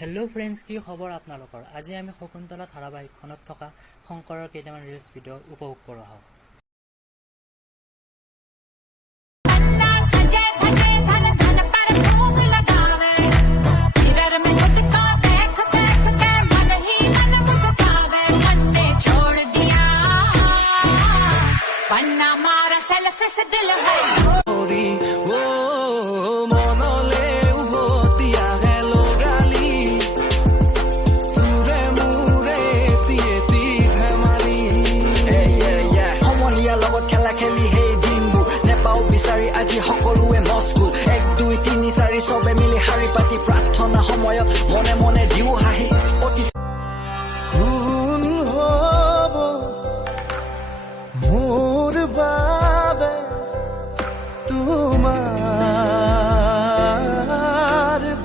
hello friends की खबर आपनालोकर আজি আমি শকুন্তলা ধাৰাবাহিকখনত থকা শংকৰৰ কেইটামান ৰিলছ ভিডিঅ উপভোগ কৰা হওক আজি সকলোৱে মস্কুল 1 2 3 4 সবে মিলি হাৰি পাতি প্ৰাৰ্থনা সময়ত মনে মনে দিও হাঁহি অতি কোন হ'ব মোৰ বাবে তোমাৰ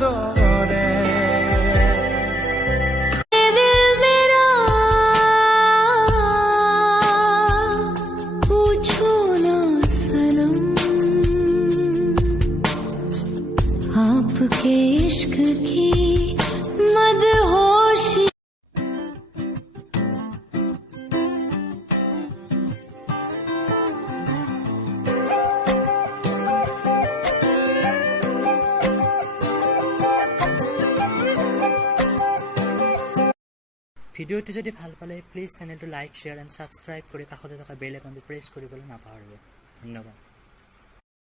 দৰে आपके इश्क की मदहोशी ভিডিঅ'টো যদি ভাল পালে প্লিজ চেনেলটো লাইক শেয়াৰ এণ্ড সাবস্ক্ৰাইব কৰি কাষতে থকা বেল আইকনটো প্ৰেছ কৰিবলৈ নাপাহৰিব ধন্যবাদ